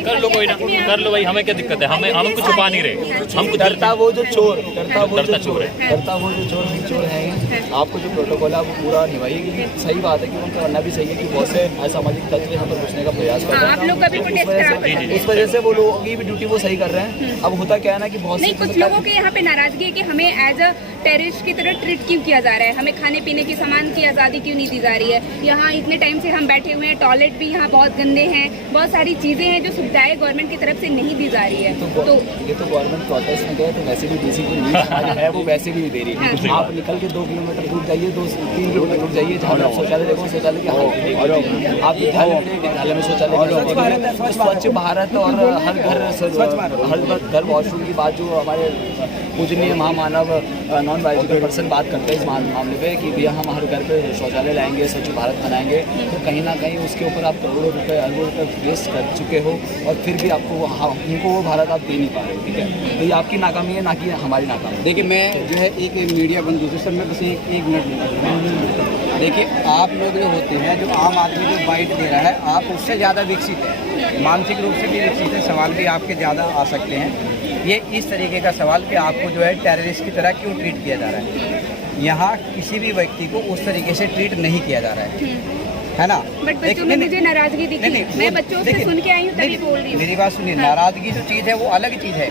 कर लो कोई ना, कर लो भाई, हमें क्या दिक्कत है, हम कुछ छुपा नहीं रहे, हम कुछ डरता वो जो चोर चोर है, डरता वो जो चोर है, आपको जो प्रोटोकॉल है वो पूरा निभाइए, क्योंकि सही बात है कि उनका करना भी सही है कि बहुत से असामाजिक तत्व यहाँ पर घुसने का प्रयास कर रहे हैं। आप लोग का भी प्रोटेस्ट, इस वजह से वो लोगों की भी ड्यूटी वो सही कर रहे हैं। अब होता क्या है ना कि बहुत नहीं, कुछ लोगों के यहाँ पे नाराजगी है कि हमें एज अ टेररिस्ट की तरह ट्रीट क्यों किया जा रहा है, हमें खाने पीने के सामान की आज़ादी क्यों नहीं दी जा रही है। यहाँ इतने टाइम से हम बैठे हुए हैं, टॉयलेट भी यहाँ बहुत गंदे हैं, बहुत सारी चीज़ें हैं जो सुविधाएं गवर्नमेंट की तरफ से नहीं दी जा रही है। तो ये तो गवर्नमेंट प्रोटेस्ट में गए तो वैसे भी डीसी की नीड है, वो वैसे भी नहीं दे रही है। आप निकल के 2 किलोमीटर दूर जाइए, 2-3 किलोमीटर दूर जाइए, जहाँ आप शौचालय देखो, शौचालय की हालत आप विद्यालय में शौचालय, स्वच्छ भारत और हर घर वॉशरूम की बात जो हमारे पूजनीय महामानव नॉन बायोलॉजिकल पर्सन बात करते हैं इस मामले पे कि भैया हम हर घर पे शौचालय लाएंगे, स्वच्छ भारत बनाएंगे, तो कहीं ना कहीं उसके ऊपर आप करोड़ों रुपए अरबों रुपए वेस्ट कर चुके हो और फिर भी आपको उनको वो भारत आप दे नहीं पा रहे हो। ठीक है, तो ये आपकी नाकामी है, ना कि हमारी नाकामी। देखिए, मैं जो है एक मीडिया बंधु से सर मैं बस एक मिनट लूँगा। देखिए, आप लोग जो होते हैं, जो आम आदमी जो बाइट दे रहा है, आप उससे ज़्यादा विकसित हैं, मानसिक रूप से भी विकसित है, सवाल भी आपके ज़्यादा आ सकते हैं। ये इस तरीके का सवाल कि आपको जो है टेररिस्ट की तरह क्यों ट्रीट किया जा रहा है। यहाँ किसी भी व्यक्ति को उस तरीके से ट्रीट नहीं किया जा रहा है ना। बट बच्चों में मुझे नाराजगी दिखी, मैं बच्चों से सुन के आई हूँ तभी बोल रही हूँ। मेरी बात सुनिए, नाराजगी जो चीज़ है वो अलग चीज़ है,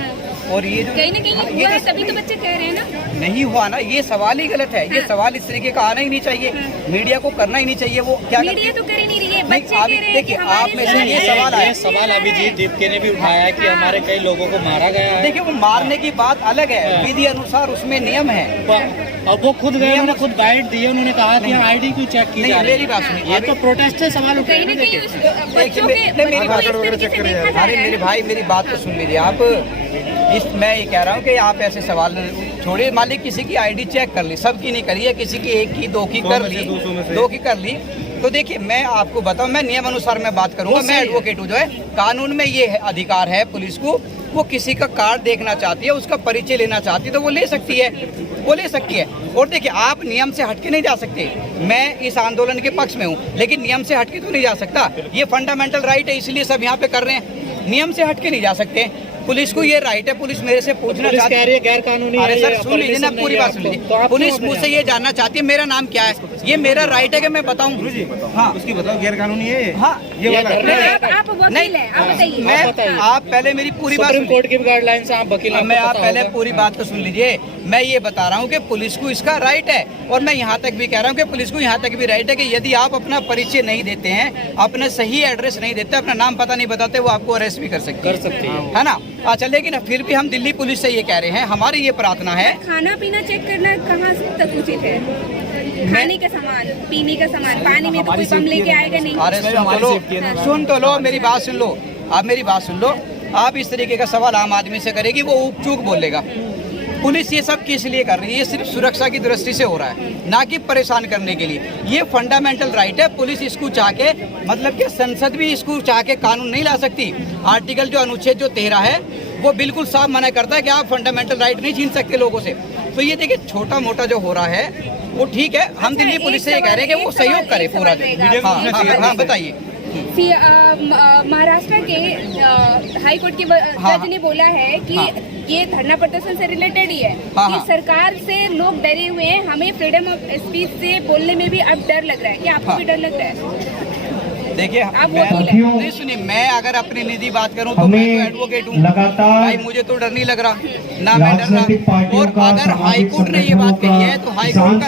और ये जो कहीं ना कहीं हुआ है तभी तो बच्चे कह रहे हैं ना। नहीं हुआ ना, ये सवाल ही गलत है। ये सवाल इस तरीके का आना ही नहीं चाहिए, मीडिया को करना ही नहीं चाहिए। वो क्या मीडिया तो कर ही नहीं रही है, बच्चे कह रहे हैं। देखिए, आप में से ये सवाल आया, सवाल अभिजीत दीपके ने भी उठाया है कि हमारे कई लोगों को मारा गया है। देखिए, वो मारने की बात अलग है, विधि अनुसार उसमें नियम है। अब वो खुद गए, उन्होंने खुद बाइट दी, उन्होंने कहा कि आईडी क्यों चेक की जा रही है। मेरी बात सुनिए, ये तो प्रोटेस्ट से सवाल उठे। अरे मेरे भाई, मेरी बात तो सुन लीजिए आप। मैं ये कह रहा हूँ कि आप ऐसे सवाल छोड़िए। मान ली किसी की आईडी चेक कर ली, सबकी नहीं करी है, किसी की 1 की 2 की कर ली, 2 की कर ली। तो देखिए, मैं आपको बताऊं, मैं नियम अनुसार मैं बात करूंगा। मैं एडवोकेट हूँ, जो है कानून में ये अधिकार है पुलिस को, वो किसी का कार्ड देखना चाहती है, उसका परिचय लेना चाहती है तो वो ले सकती है, वो ले सकती है। और देखिए, आप नियम से हटके नहीं जा सकते। मैं इस आंदोलन के पक्ष में हूँ, लेकिन नियम से हटके तो नहीं जा सकता। ये फंडामेंटल राइट है, इसलिए सब यहाँ पे कर रहे हैं। नियम से हटके नहीं जा सकते। पुलिस को ये राइट है, पुलिस मेरे से पूछना चाहती है गैर कानूनी। अरे सर, सुन लीजिए ना, पूरी बात सुन लीजिए। पुलिस मुझसे ये जानना चाहती है मेरा नाम क्या है, ये मेरा राइट है कि मैं बताऊं। हाँ, उसकी बताओ, गैर कानूनी है। हाँ, ये वाला आप वकील हैं, आप बताइए। मैं, आप पहले मेरी पूरी बात, सुप्रीम कोर्ट की गाइडलाइन से आप वकील, मैं आप पहले पूरी बात तो सुन लीजिए। मैं ये बता रहा हूँ कि पुलिस को इसका राइट है, और मैं यहाँ तक भी कह रहा हूँ कि पुलिस को यहाँ तक भी राइट है कि यदि आप अपना परिचय नहीं देते हैं, अपना सही एड्रेस नहीं देते, अपना नाम पता नहीं बताते, वो आपको अरेस्ट भी कर सकते है ना। अच्छा, लेकिन फिर भी हम दिल्ली पुलिस से ये कह रहे हैं, हमारी ये प्रार्थना है। खाना पीना चेक करना कहाँ से तक उचित है? खाने का सामान, पीने का सामान, पानी में तो कोई बम लेके आएगा नहीं। अरे सुन तो लो, मेरी बात सुन लो, आप मेरी बात सुन लो। आप इस तरीके का सवाल आम आदमी से करेगी, वो ऊक चूक बोलेगा। पुलिस ये सब किस लिए कर रही है? ये सिर्फ सुरक्षा की दृष्टि से हो रहा है, ना कि परेशान करने के लिए। ये फंडामेंटल राइट है। पुलिस इसको चाह के, मतलब कि संसद भी इसको चाह के कानून नहीं ला सकती। आर्टिकल जो अनुच्छेद जो 13 है, वो बिल्कुल साफ मना करता है कि आप फंडामेंटल राइट नहीं छीन सकते लोगों से। तो ये देखिए, छोटा मोटा जो हो रहा है वो ठीक है। हम दिल्ली पुलिस से ये कह रहे हैं कि वो सहयोग करे पूरा। हाँ, बताइए। महाराष्ट्र के हाई कोर्ट के जज ने बोला है कि ये धरना प्रदर्शन से रिलेटेड ही है कि सरकार से लोग डरे हुए हैं, हमें फ्रीडम ऑफ स्पीच से बोलने में भी अब डर लग रहा है। क्या आपको भी डर लग रहा है? देखिए, नहीं सुनिए, मैं अगर अपनी निजी बात करूं तो मैं तो एडवोकेट हूं भाई, मुझे तो डर नहीं लग रहा, ना मैं डर रहा। और अगर हाईकोर्ट ने ये बात कही है तो हाईकोर्ट का